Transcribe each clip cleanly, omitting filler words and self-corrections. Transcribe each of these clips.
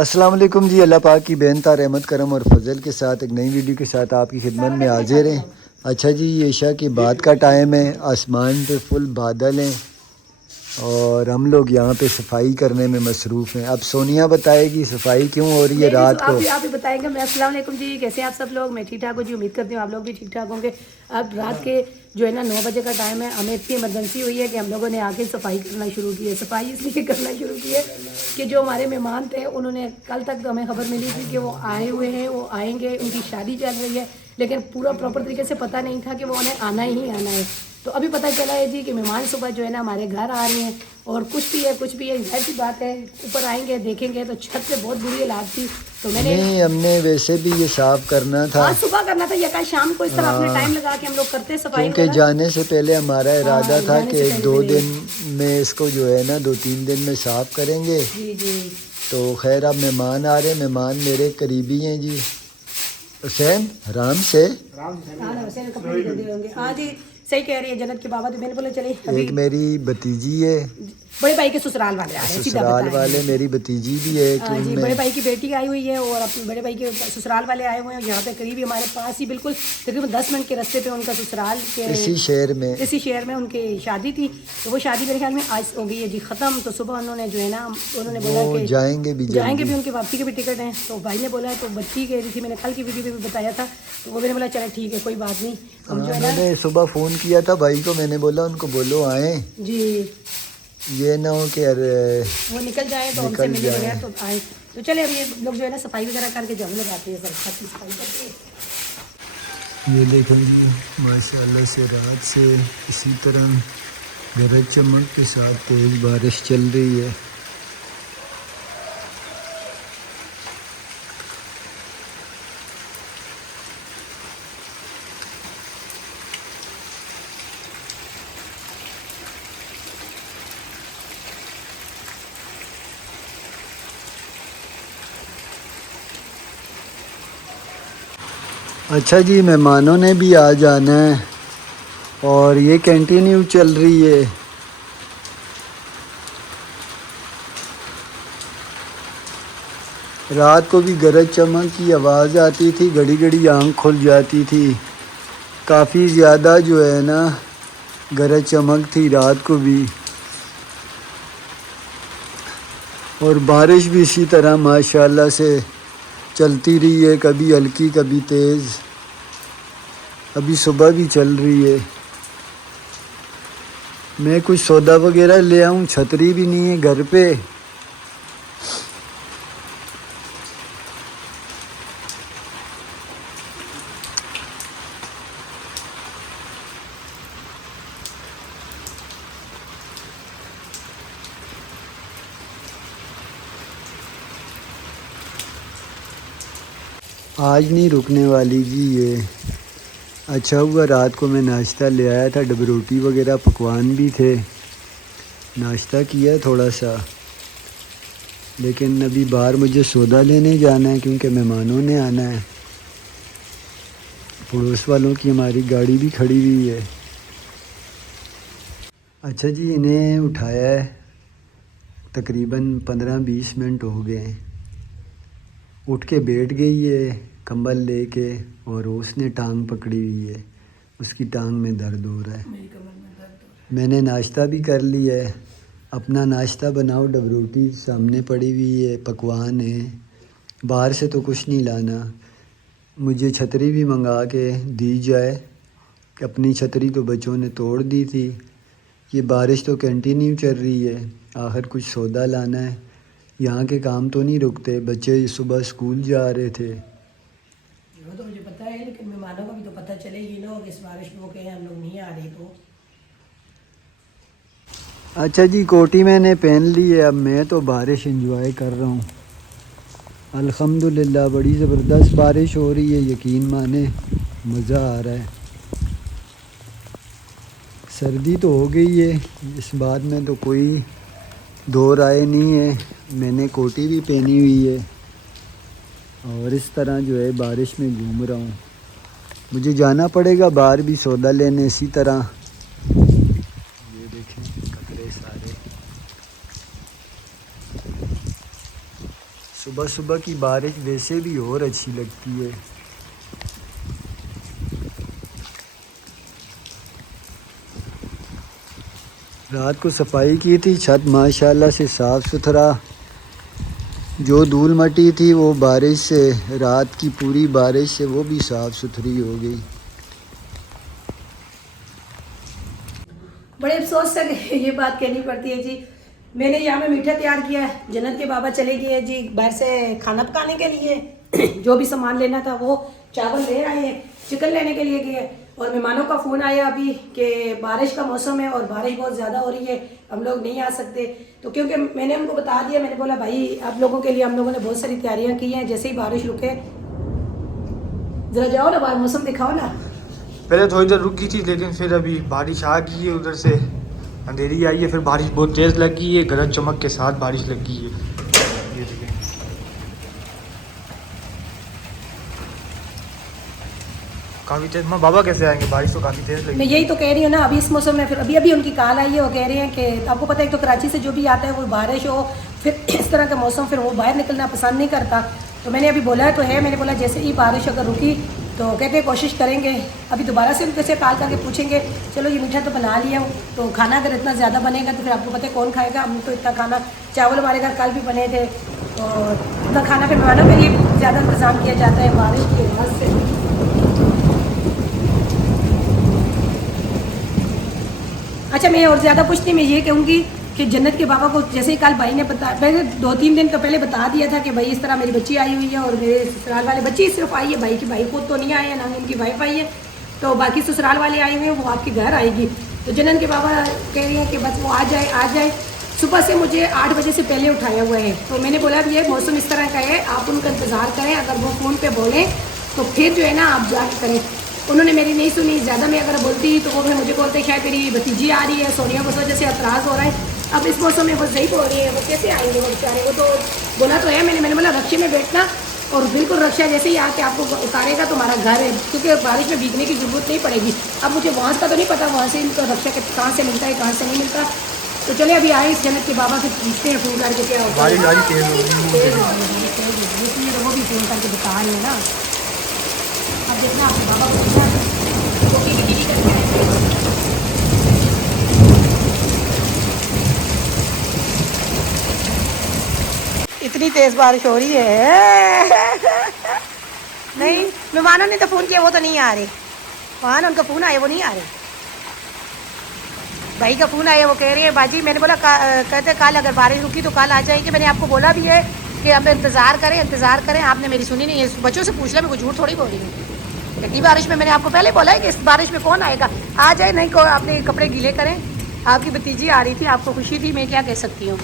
अस्सलाम वालेकुम जी। अल्लाह पाक की बेनता रहमत करम और फजल के साथ एक नई वीडियो के साथ आपकी खिदमत में हाजिर हैं। अच्छा जी, ये ईशा की बात का टाइम है, आसमान पे फुल बादल हैं और हम लोग यहाँ पे सफाई करने में मसरूफ़ हैं। अब सोनिया बताएगी सफाई क्यों हो रही है रात को। आप ही बताएंगे। मैं अस्सलाम वालेकुम जी, कैसे हैं आप सब लोग। मैं ठीक ठाक हूँ जी, उम्मीद करती हूँ आप लोग भी ठीक ठाक होंगे। अब रात के जो है ना 9 बजे का टाइम है। हमें इतनी इमरजेंसी हुई है कि हम लोगों ने आके सफाई करना शुरू की है। सफाई इसलिए करना शुरू की है कि जो हमारे मेहमान थे उन्होंने कल तक हमें खबर मिली थी कि वो आए हुए हैं, वो आएंगे, उनकी शादी चल रही है, लेकिन पूरा प्रॉपर तरीके से पता नहीं था कि वो उन्हें आना ही आना है। तो अभी पता चला है जी कि मेहमान सुबह जो है ना हमारे घर आ रहे हैं और कुछ भी है जाहिर सी बात है, ऊपर आएंगे देखेंगे तो छत पे बहुत बुरी हालात थी। तो मैंने नहीं, हमने वैसे भी ये साफ़ करना था आज सुबह करना था या कल शाम को, इस तरह अपने टाइम लगा के हम लोग करते हैं सफाई क्योंकि वगैरह। जाने से पहले हमारा इरादा था जाने कि से एक पहले दो पहले दिन में इसको जो है ना 2-3 दिन में साफ़ करेंगे। जी जी तो खैर अब मेहमान आ रहे हैं, मेहमान मेरे करीबी हैं जी। हुसैन आराम से। हाँ ना, वैसे कपड़े धो दिए होंगे। हाँ जी, सही कह रही है जन्नत के बाबा। तो मैंने बोला चले अभी एक मेरी भतीजी है, बड़े भाई के ससुराल वाले आ रहे हैं, सीधा ससुराल बताएं। वाले मेरी भतीजी भी है कि हाँ जी, बड़े उनमें भाई की बेटी आई हुई है और अपने बड़े भाई के ससुराल वाले आए हुए हैं। यहाँ पे करीब ही हमारे पास ही बिल्कुल तकरीबन 10 मिनट के रास्ते पे उनका ससुराल के इसी शहर में। इसी शहर में उनकी शादी थी। तो वो शादी मेरे ख्याल में आज हो गई है जी ख़त्म। तो सुबह उन्होंने जो है ना उन्होंने बोला वो कि जाएंगे भी जाएंगे भी, जल्दी। उनकी वापसी के भी टिकट हैं। तो भाई ने बोला, तो बच्ची कह रही थी, मैंने कल की वीडियो में भी बताया था। तो वो मैंने बोला चलो ठीक है कोई बात नहीं, हम जो है ना मैंने सुबह फ़ोन किया था भाई को, मैंने बोला उनको बोलो आए, जी ये ना हो कि अरे वो निकल जाए तो हमसे निकल मिले जाए। बगैर तो आए। तो चले अब ये लोग जो है ना सफाई वगैरह करके जमने जाते हैं, सर छत की सफाई करके। ये देखें जी, माशाल्लाह से रात से इसी तरह गरज चमक के साथ तेज़ बारिश चल रही है। अच्छा जी, मेहमानों ने भी आ जाना है और ये कंटिन्यू चल रही है। रात को भी गरज चमक की आवाज़ आती थी, घड़ी घड़ी आँख खुल जाती थी। काफ़ी ज़्यादा जो है ना गरज चमक थी रात को भी, और बारिश भी इसी तरह माशाल्लाह से चलती रही है, कभी हल्की कभी तेज़। अभी सुबह भी चल रही है। मैं कुछ सौदा वगैरह ले आऊँ, छतरी भी नहीं है घर पे। आज नहीं रुकने वाली जी ये। अच्छा हुआ रात को मैं नाश्ता ले आया था, डब रोटी वगैरह पकवान भी थे, नाश्ता किया थोड़ा सा। लेकिन अभी बाहर मुझे सौदा लेने जाना है क्योंकि मेहमानों ने आना है। पड़ोस वालों की हमारी गाड़ी भी खड़ी हुई है। अच्छा जी, इन्हें उठाया है, तकरीबन 15-20 मिनट हो गए हैं। उठ के बैठ गई है कंबल लेके और उसने टांग पकड़ी हुई है, उसकी टांग में दर्द हो रहा है। मैंने नाश्ता भी कर लिया है, अपना नाश्ता बनाओ, डब रोटी सामने पड़ी हुई है, पकवान है, बाहर से तो कुछ नहीं लाना। मुझे छतरी भी मंगा के दी जाए, अपनी छतरी तो बच्चों ने तोड़ दी थी। ये बारिश तो कंटिन्यू चल रही है, आखिर कुछ सौदा लाना है। यहाँ के काम तो नहीं रुकते, बच्चे सुबह स्कूल जा रहे थे। वो तो मुझे पता है, लेकिन मेहमानों को भी तो पता चले ये ना हो कि इस बारिश में वो कहें हम लोग नहीं आ रहे। तो अच्छा जी, कोटी मैंने पहन ली है, अब मैं तो बारिश एंजॉय कर रहा हूँ अल्हम्दुलिल्लाह। बड़ी ज़बरदस्त बारिश हो रही है, यकीन माने मज़ा आ रहा है। सर्दी तो हो गई है, इस बात में तो कोई दो राय नहीं है। मैंने कोटी भी पहनी हुई है और इस तरह जो है बारिश में घूम रहा हूँ। मुझे जाना पड़ेगा बाहर भी सौदा लेने इसी तरह। ये देखें कपड़े सारे सुबह सुबह की बारिश वैसे भी और अच्छी लगती है। रात को सफाई की थी, छत माशाल्लाह से साफ़ सुथरा। जो धूल मटी थी वो बारिश से, रात की पूरी बारिश से वो भी साफ़ सुथरी हो गई। बड़े अफसोस से ये बात कहनी पड़ती है जी। मैंने यहाँ में मीठा तैयार किया है, जन्नत के बाबा चले गए जी बाहर से खाना पकाने के लिए। जो भी सामान लेना था वो चावल ले आए हैं, चिकन लेने के लिए गए। और मेहमानों का फ़ोन आया अभी कि बारिश का मौसम है और बारिश बहुत ज़्यादा हो रही है, हम लोग नहीं आ सकते। तो क्योंकि मैंने उनको बता दिया, मैंने बोला भाई आप लोगों के लिए हम लोगों ने बहुत सारी तैयारियाँ की हैं, जैसे ही बारिश रुके ज़रा जाओ ना बाहर, मौसम दिखाओ ना। पहले थोड़ी देर रुकी थी, लेकिन फिर अभी बारिश आ गई है, उधर से अंधेरी आई है, फिर बारिश बहुत तेज़ लगी है, गरज चमक के साथ बारिश लगी है। ये देखें, काफ़ी तेज़। माँ बाबा कैसे आएंगे, बारिश तो काफ़ी तेज़ लगी। मैं यही तो कह रही हूँ ना, अभी इस मौसम में फिर अभी अभी उनकी कॉल आई है, वो कह रहे हैं कि आपको पता है तो कराची से जो भी आता है वो बारिश हो, फिर इस तरह का मौसम, फिर वो बाहर निकलना पसंद नहीं करता। तो मैंने अभी बोला तो है, मैंने बोला जैसे ही बारिश अगर रुकी तो कहते हैं कोशिश करेंगे। अभी दोबारा से उनके से कॉल करके पूछेंगे। चलो ये मीठा तो बना लिया हूँ, तो खाना अगर इतना ज़्यादा बनेगा तो फिर आपको पता है कौन खाएगा। हम तो इतना खाना, चावल हमारे घर कल भी बने थे, और इतना खाना फिर मेहमानों के लिए ज़्यादा इंतज़ाम किया जाता है बारिश के लिहाज से। अच्छा, मैं और ज़्यादा कुछ नहीं, मैं ये कहूँगी कि जन्नत के बाबा को जैसे ही कल भाई ने बता, मैंने 2-3 दिन तो पहले बता दिया था कि भाई इस तरह मेरी बच्ची आई हुई है, और मेरे ससुराल वाले, बच्ची सिर्फ आई है भाई की, भाई खुद तो नहीं आए हैं, ना उनकी वाइफ आई है, तो बाकी ससुराल वाले आए हुए हैं, वो आपके घर आएगी। तो जन्नत के बाबा कह रही हैं कि बस वो आ जाए। सुबह से मुझे 8 बजे से पहले उठाया हुआ है, तो मैंने बोला अब ये मौसम इस तरह का है, आप उनका इंतज़ार करें, अगर वो फ़ोन पर बोलें तो फिर जो है ना आप जा करें। उन्होंने मेरी नहीं सुनी, ज़्यादा मैं अगर बोलती तो वो फिर मुझे बोलते शायद मेरी भतीजी आ रही है, सोनिया को उस वजह से एतराज़ हो रहा है। अब इस मौसम में वो सही बोल रही है, वो कैसे आएंगे वो बेचारे, वो तो बोला तो है मैंने बोला रक्शे में बैठना, और बिल्कुल रक्षा जैसे ही आके आपको उतारेगा तो हमारा घर है, क्योंकि बारिश में भीगने की ज़रूरत नहीं पड़ेगी। अब मुझे वहाँ का तो नहीं पता, वहाँ से इनका रक्षा कहाँ से मिलता है कहाँ से नहीं मिलता। तो चले अभी आए इस जन्नत के बाबा से पूछते हैं फ़ोन करके क्या होता है। वो भी फ़ोन करके बता रहे हैं ना, अब देखना आपके बाबा को पूछना वो की बिजली करके आए। इतनी तेज़ बारिश हो रही है। नहीं, मेहमानों ने तो फ़ोन किया, वो तो नहीं आ रहे। वहाँ उनका फ़ोन आया, वो नहीं आ रहे। भाई का फ़ोन आया, वो कह रही है बाजी, मैंने बोला कहते कल अगर बारिश रुकी तो कल आ जाएंगे। मैंने आपको बोला भी है कि अब इंतज़ार करें, आपने मेरी सुनी नहीं है। बच्चों से पूछ लिया, मैं कुछ झूठ थोड़ी बोल रही हूँ। इतनी बारिश में मैंने आपको पहले बोला है कि इस बारिश में कौन आएगा, आ जाए, नहीं को अपने कपड़े गीले करें। आपकी भतीजी आ रही थी, आपको खुशी थी, मैं क्या कह सकती हूँ।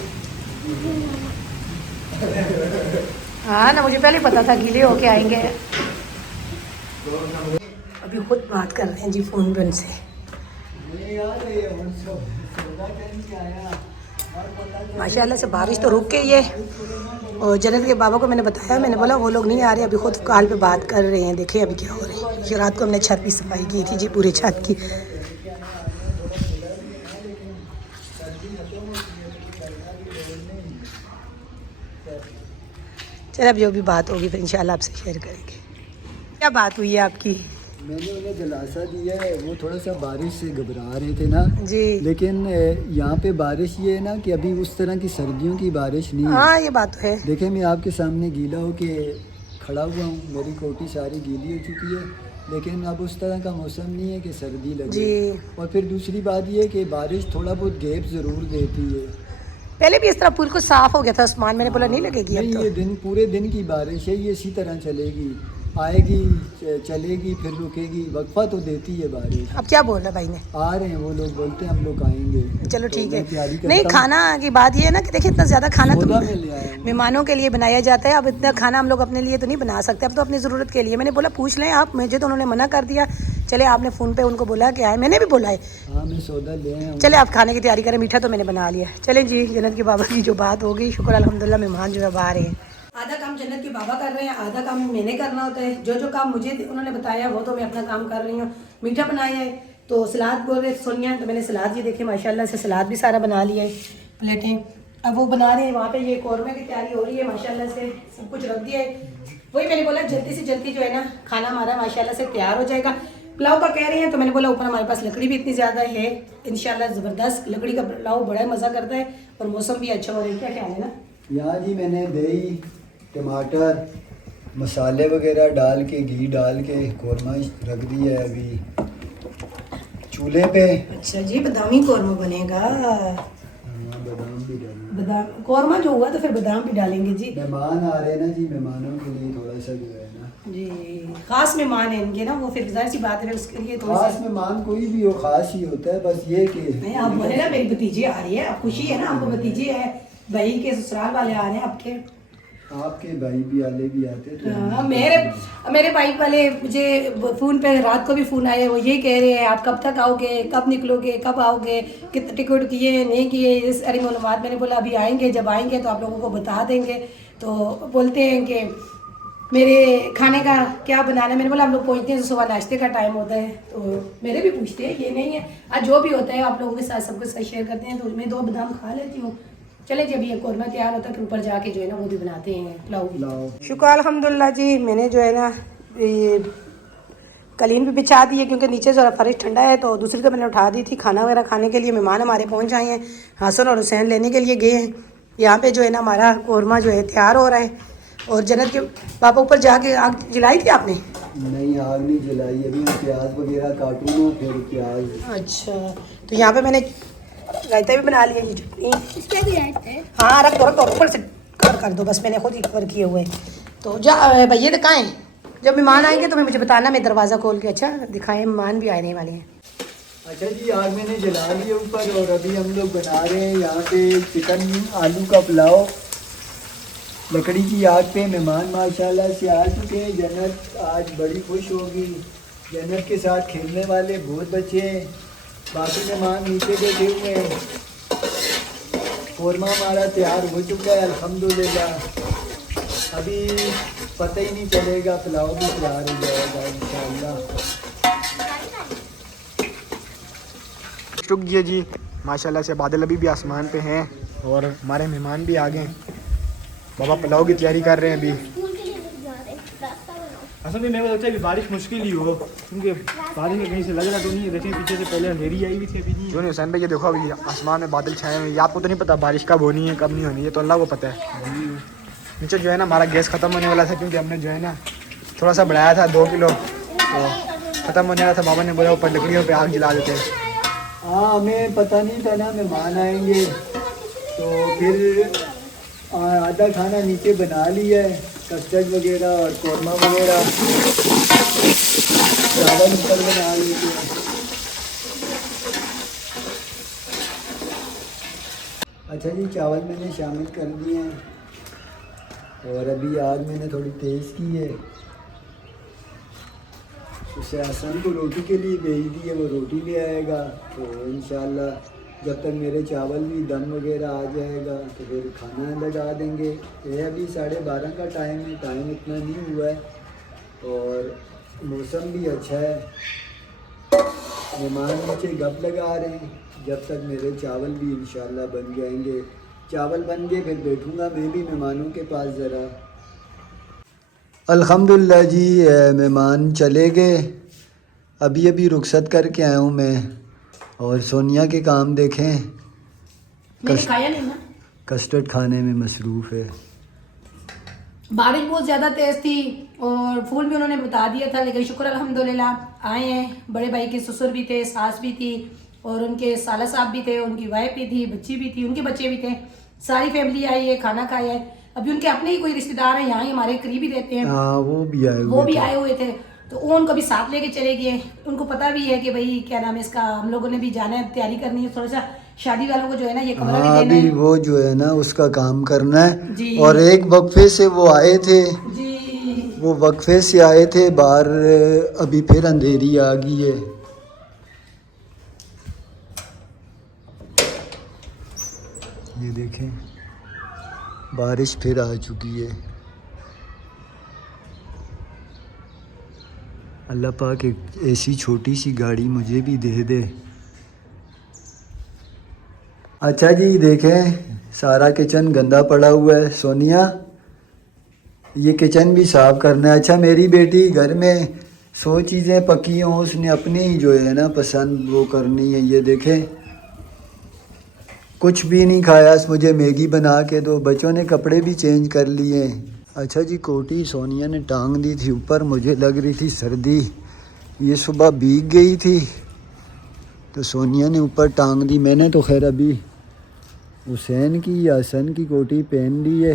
हाँ ना, मुझे पहले पता था गीले होके आएंगे। अभी खुद बात कर रहे हैं जी फ़ोन पे उनसे। माशाल्लाह से बारिश तो रुक गई है, और जन्नत के बाबा को मैंने बताया, मैंने बोला वो लोग नहीं आ रहे, अभी खुद कॉल पे बात कर रहे हैं। देखिए अभी क्या हो रहा है। ये रात को हमने छत की सफाई की थी जी, पूरे छत की। चल अब जो भी बात होगी फिर इंशाल्लाह आपसे शेयर करेंगे। क्या बात हुई है आपकी? मैंने उन्हें दिलासा दिया है, वो थोड़ा सा बारिश से घबरा रहे थे ना जी, लेकिन यहाँ पे बारिश ये है ना कि अभी उस तरह की सर्दियों की बारिश नहीं है। हाँ ये बात तो है। देखें मैं आपके सामने गीला होके खड़ा हुआ हूँ, मेरी कोटी सारी गीली हो चुकी है, लेकिन अब उस तरह का मौसम नहीं है कि सर्दी लगे। जी, और फिर दूसरी बात ये कि बारिश थोड़ा बहुत गैप ज़रूर देती है। पहले भी इस तरह बिल्कुल साफ हो गया था आसमान, मैंने बोला नहीं लगेगी अब नहीं, तो। ये दिन पूरे दिन की बारिश है, ये इसी तरह चलेगी, आएगी चलेगी फिर रुकेगी, वक्फा तो देती है बारिश। अब क्या बोल रहा भाई ने? आ रहे हैं वो लोग, बोलते हैं हम लोग आएंगे। चलो ठीक तो है। मैं तैयारी करता नहीं, हूँ। खाना की बात ये है ना कि देखिए इतना ज़्यादा खाना तो सौदा में ले आया हूँ। मेहमानों के लिए बनाया जाता है, अब इतना खाना हम लोग अपने लिए तो नहीं बना सकते, अब तो अपनी ज़रूरत के लिए। मैंने बोला पूछ लें आप, मुझे तो उन्होंने मना कर दिया। चले आपने फ़ोन पे उनको बोला कि आए, मैंने भी बोला है। हाँ मैं सौदा ले आया हूँ। चले आप खाने की तैयारी करें, मीठा तो मैंने बना लिया। चलें जी, जन्नत के बाबा की जो बात हो गई, शुक्र अल्हम्दुलिल्लाह मेहमान जो है बाहर हैं। आधा काम जन्नत के बाबा कर रहे हैं, आधा काम मैंने करना होता है। जो जो काम मुझे उन्होंने बताया वो तो मैं अपना काम कर रही हूँ। मीठा बनाया है तो सलाद बोल रहे सोनिया, तो मैंने सलाद ये देखे माशाल्लाह से सलाद भी सारा बना लिया है। प्लेटें अब वो बना रहे हैं वहाँ पे, ये कौरमा की तैयारी हो रही है माशाल्लाह से, सब कुछ रख दिया है। वही मैंने बोला जल्दी से जल्दी जो है ना खाना हमारा माशाल्लाह से तैयार हो जाएगा। पुलाव का कह रहे हैं तो मैंने बोला ऊपर हमारे पास लकड़ी भी इतनी ज़्यादा है, इंशाल्लाह ज़बरदस्त लकड़ी का पुलाव बड़ा मज़ा करता है और मौसम भी अच्छा हो रहा है। क्या ख्याल है ना? यहाँ जी मैंने दही, टमाटर, मसाले वगैरह डाल के, घी डाल के कौरमा रख दिया है अभी चूल्हे पे। अच्छा जी, बादामी कौरमा बनेगा। हाँ, बादाम भी डालेंगे। बादाम कौरमा जो हुआ तो फिर बादाम भी डालेंगे जी। मेहमान आ रहे हैं ना जी, मेहमानों के लिए थोड़ा सा जो है ना जी खास मेहमान है इनके ना, वो फिर जाहिर सी बात है उसके लिए थोड़ी खास सी। मेहमान कोई भी हो खास ही होता है, बस ये कि नहीं आप बोले ना मेरी भतीजी आ रही है, अब खुशी है ना, हमको भतीजी है, भाई के ससुराल वाले आ रहे हैं आपके। आपके भाई भी आले भी आते तो हाँ, मेरे भाई वाले मुझे फ़ोन पे रात को भी फ़ोन आए, वो ये कह रहे हैं आप कब तक आओगे, कब निकलोगे, कब आओगे, कितने टिकट किए नहीं किए, ये सारी मालूमात। मैंने बोला अभी आएंगे, जब आएंगे तो आप लोगों को बता देंगे। तो बोलते हैं कि मेरे खाने का क्या बनाना है। मैंने बोला हम लोग पहुँचते हैं तो सुबह नाश्ते का टाइम होता है, तो मेरे भी पूछते हैं, ये नहीं है आज जो भी होता है आप लोगों के साथ सब कुछ शेयर करते हैं। तो मैं 2 बादाम खा लेती हूँ। चले जी अभी ये कौरमा तैयार होता है फिर ऊपर जाके जो है ना वो भी बनाते हैं पुलाव। शुक्र अल्हम्दुलिल्लाह जी, मैंने जो है ना ये कलीन भी बिछा दी है क्योंकि नीचे ज़रा फर्श ठंडा है, तो दूसरी तो मैंने उठा दी थी। खाना वगैरह खाने के लिए मेहमान हमारे पहुंच आए हैं, हसन और हुसैन लेने के लिए गए हैं। यहाँ पे जो है ना हमारा कौरमा जो है तैयार हो रहा है। और जन्नत के पापा ऊपर जाके आग जलाई थी आपने? नहीं, आग नहीं जलाई, अभी मैं प्याज वगैरह काटूंगा फिर प्याज। अच्छा, तो यहाँ पे मैंने रायता भी बना लिया, ये चटनी। इसके भी रायते? हाँ रख दो ऊपर से कवर कर दो, बस मैंने खुद ही कवर किए हुए हैं। तो जा भैया दिखाएं, जब मेहमान आएंगे तो मैं मुझे बताना, मैं दरवाज़ा खोल के अच्छा दिखाएं, मेहमान भी आने वाले हैं। अच्छा जी, आग मैंने जला ली ऊपर और अभी हम लोग बना रहे हैं यहाँ पे चिकन आलू का पुलाव। लकड़ी की आग पे मेहमान माशाल्लाह से आ चुके हैं। जन्नत आज बड़ी खुश होगी, जन्नत के साथ खेलने वाले बहुत बच्चे हैं, बाकी मेहमान नीचे बैठे हुए हैं। कौरमा हमारा तैयार हो चुका है अल्हम्दुलिल्लाह, अभी पता ही नहीं चलेगा, पुलाव भी तैयार हो जाएगा इंशाअल्लाह। रुक गया जी, माशाल्लाह से बादल अभी भी आसमान पे हैं और हमारे मेहमान भी आ गए। बाबा पुलाव की तैयारी कर रहे हैं अभी। स्कूल के लिए जा रहे हैं, रास्ता बनाओ। असल में मेरे को लगता है कि बारिश मुश्किल ही हो, क्योंकि बारिश में कहीं से लग रहा तो नहीं है। देखें पीछे से पहले अंधेरी आई हुई थी, अभी नहीं। जो हुसैन भाई ये देखो अभी आसमान में बादल छाए हुए हैं, आपको तो नहीं पता बारिश कब होनी है कब नहीं होनी है, तो अल्लाह को पता है। नीचे जो है ना हमारा गैस ख़त्म होने वाला था, क्योंकि हमने जो है ना थोड़ा सा बढ़ाया था 2 किलो, तो ख़त्म होने वाला था। बाबा ने बोला ऊपर लकड़ियों पर आग जला देते हैं। हाँ, हमें पता नहीं था ना मेहमान आएंगे, तो फिर आधा खाना नीचे बना लिया है, कस्टर्ड वगैरह और कौरमा वगैरह, चावल ऊपर बना लिए। अच्छा जी, चावल मैंने शामिल कर दिए हैं और अभी आग मैंने थोड़ी तेज़ की है। उसे हसन को रोटी के लिए भेज दी है, वो रोटी ले आएगा, तो इंशाल्लाह जब तक मेरे चावल भी दम वगैरह आ जाएगा तो फिर खाना लगा देंगे। ये अभी 12:30 का टाइम है, टाइम इतना नहीं हुआ है और मौसम भी अच्छा है। मेहमान नीचे गप लगा रहे हैं, जब तक मेरे चावल भी इंशाल्लाह बन जाएंगे। चावल बन गए फिर बैठूँगा मैं भी मेहमानों के पास ज़रा। अल्हम्दुलिल्लाह जी, मेहमान चले गए, अभी अभी रुखसत करके आया हूँ मैं। और सोनिया के काम देखें, मैंने खाया नहीं ना, कस्टर्ड खाने में मसरूफ़ है। बारिश बहुत ज़्यादा तेज़ थी और फूल भी उन्होंने बता दिया था, लेकिन शुक्र अल्हम्दुलिल्लाह आए हैं। बड़े भाई के ससुर भी थे, सास भी थी और उनके साला साहब भी थे, उनकी वाइफ भी थी, बच्ची भी थी, उनके बच्चे भी थे, सारी फैमिली आई है, खाना खाया है। अभी उनके अपने ही कोई रिश्तेदार हैं, यहाँ ही हमारे करीबी रहते हैं, हाँ वो भी आए हुए थे, तो वो उनको भी साथ लेके चले गए। उनको पता भी है कि भाई क्या नाम है इसका, हम लोगों ने भी जाना है, तैयारी करनी है, थोड़ा सा शादी वालों को जो है ना ये कमरा भी देना अभी है। वो जो है ना उसका काम करना है जी। और एक वक्फे से वो आए थे जी, वो वक्फे से आए थे बाहर, अभी फिर अंधेरी आ गई है। ये देखें बारिश फिर आ चुकी है। अल्लाह पाक एक ऐसी छोटी सी गाड़ी मुझे भी दे दे अच्छा जी, देखें सारा किचन गंदा पड़ा हुआ है। सोनिया, ये किचन भी साफ करना है। अच्छा, मेरी बेटी घर में 100 चीज़ें पकी हों, उसने अपनी ही जो है ना पसंद वो करनी है। ये देखें, कुछ भी नहीं खाया, मुझे मैगी बना के दो। बच्चों ने कपड़े भी चेंज कर लिए। अच्छा जी, कोटी सोनिया ने टांग दी थी ऊपर, मुझे लग रही थी सर्दी, ये सुबह भीग गई थी तो सोनिया ने ऊपर टांग दी। मैंने तो खैर अभी हुसैन की या हसन की कोटी पहन ली है,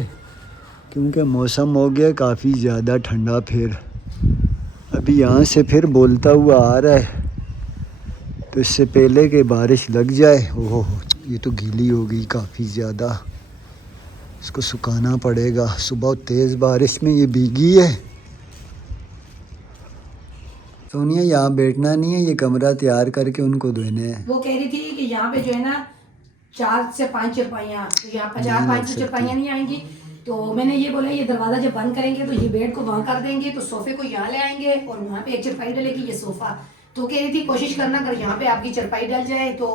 क्योंकि मौसम हो गया काफ़ी ज़्यादा ठंडा। फिर अभी यहाँ से फिर बोलता हुआ आ रहा है, तो इससे पहले कि बारिश लग जाए। ओह, ये तो गीली हो गई काफ़ी ज़्यादा, इसको सुखाना पड़ेगा। सुबह तेज़ बारिश में ये भीगी है। सोनिया, यहाँ बैठना नहीं है, ये कमरा तैयार करके उनको देने हैं। वो कह रही थी कि यहाँ पे जो है ना 4 से 5 चरपाइयाँ, तो यहाँ 4-5 चरपाइयाँ नहीं आएंगी। तो मैंने ये बोला ये दरवाज़ा जब बंद करेंगे तो ये बेड को वहाँ कर देंगे, तो सोफे को यहाँ ले आएंगे और वहाँ पे एक चरपाई डलेगी, ये सोफ़ा। तो कह रही थी कोशिश करना अगर यहाँ पे आपकी चरपाई डल जाए तो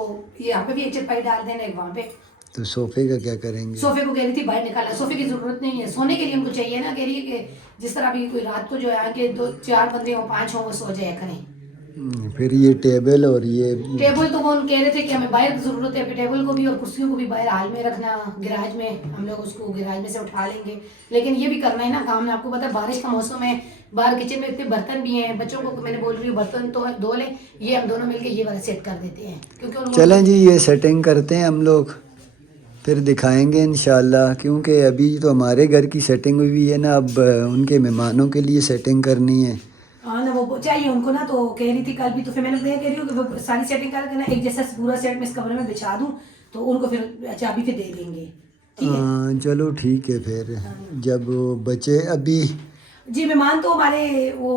यहाँ पे भी एक चरपाई डाल देना, एक वहाँ पे। तो सोफे का क्या करेंगे? सोफे को कह रही थी बाहर निकाला, सोफे की जरूरत नहीं है, सोने के लिए उनको चाहिए ना। कह रही है कि जिस तरह अभी कोई रात को जो है कि 2-4 बंदे हो 5 हो वो सो जाया करें। फिर ये टेबल और ये टेबल तो वो कह रहे थे कि हमें बाहर जरूरत है, टेबल को भी और कुर्सियों को भी बाहर हाल में रखना, गैराज में हम लोग उसको गैराज में से उठा लेंगे। लेकिन ये भी करना है ना काम, आपको पता है बारिश का मौसम है, बाहर किचन में इतने बर्तन भी हैं, बच्चों को मैंने बोल रही हूँ बर्तन तो धो लें, ये हम दोनों मिलके ये वाला सेट कर देते हैं क्योंकि उनको चलें जी, ये सेटिंग करते हैं हम लोग, फिर दिखाएंगे इंशाल्लाह। क्योंकि अभी तो हमारे घर की सेटिंग हुई है ना, अब उनके मेहमानों के लिए सेटिंग करनी है। हाँ ना, वो चाहिए उनको ना। तो कह रही थी कल भी, तो फिर मैंने कह रही हूँ कि वो सारी सेटिंग करके ना एक जैसा पूरा सेट में इस कमरे में बिछा दूँ, तो उनको फिर चाबी फिर दे देंगे। ठीक है, हाँ चलो ठीक है। फिर जब वो बचे अभी जी मेहमान तो हमारे वो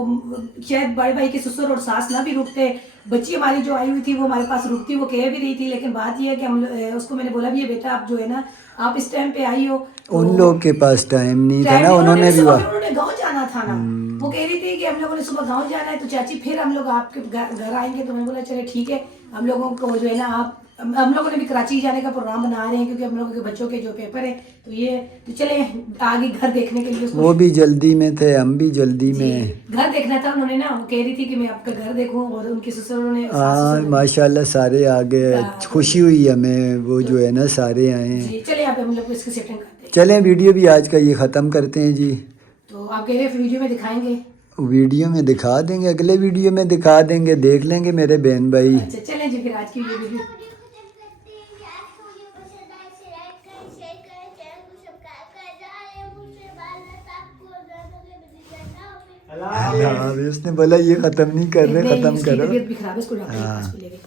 शायद बड़े भाई के ससुर और सास ना भी रुकते, बच्ची हमारी जो आई हुई थी वो हमारे पास रुकती, वो कह भी रही थी। लेकिन बात ये है कि हम उसको मैंने बोला भी है बेटा आप जो है ना आप इस टाइम पे आई हो, उन लोग के पास टाइम नहीं था ना, उन्होंने भी उन्होंने गाँव जाना था ना। वो कह रही थी कि हम लोगों ने सुबह गाँव जाना है, तो चाची फिर हम लोग आपके घर आएंगे। तो मैंने बोला चले ठीक है, हम लोगों को जो है ना हम लोगों ने भी कराची जाने का प्रोग्राम बना रहे हैं क्योंकि हम लोगों के बच्चों के जो पेपर है, तो ये तो चले आगे घर देखने के लिए उसको। वो भी जल्दी में थे, हम भी जल्दी में। घर देखना था उन्होंने ना, वो कह रही थी कि मैं आपका घर देखूं, और उनके ससुर ने हाँ माशाल्लाह सारे आ गए, खुशी हुई हमें, वो जो है ना सारे आए हैं। जी चले यहाँ पे हम लोग इसकी सेटिंग करते हैं। चलें वीडियो भी आज का ये ख़त्म करते हैं जी। तो आप कह रहे हैं वीडियो में दिखाएंगे? वीडियो में दिखा देंगे, अगले वीडियो में दिखा देंगे, देख लेंगे मेरे बहन भाई। अच्छा चलें जी, फिर आज की वीडियो हाँ, उसने बोला ये ख़त्म नहीं कर रहे, ख़त्म करो। तबीयत भी खराब है, इसको डॉक्टर के पास भी ले गए।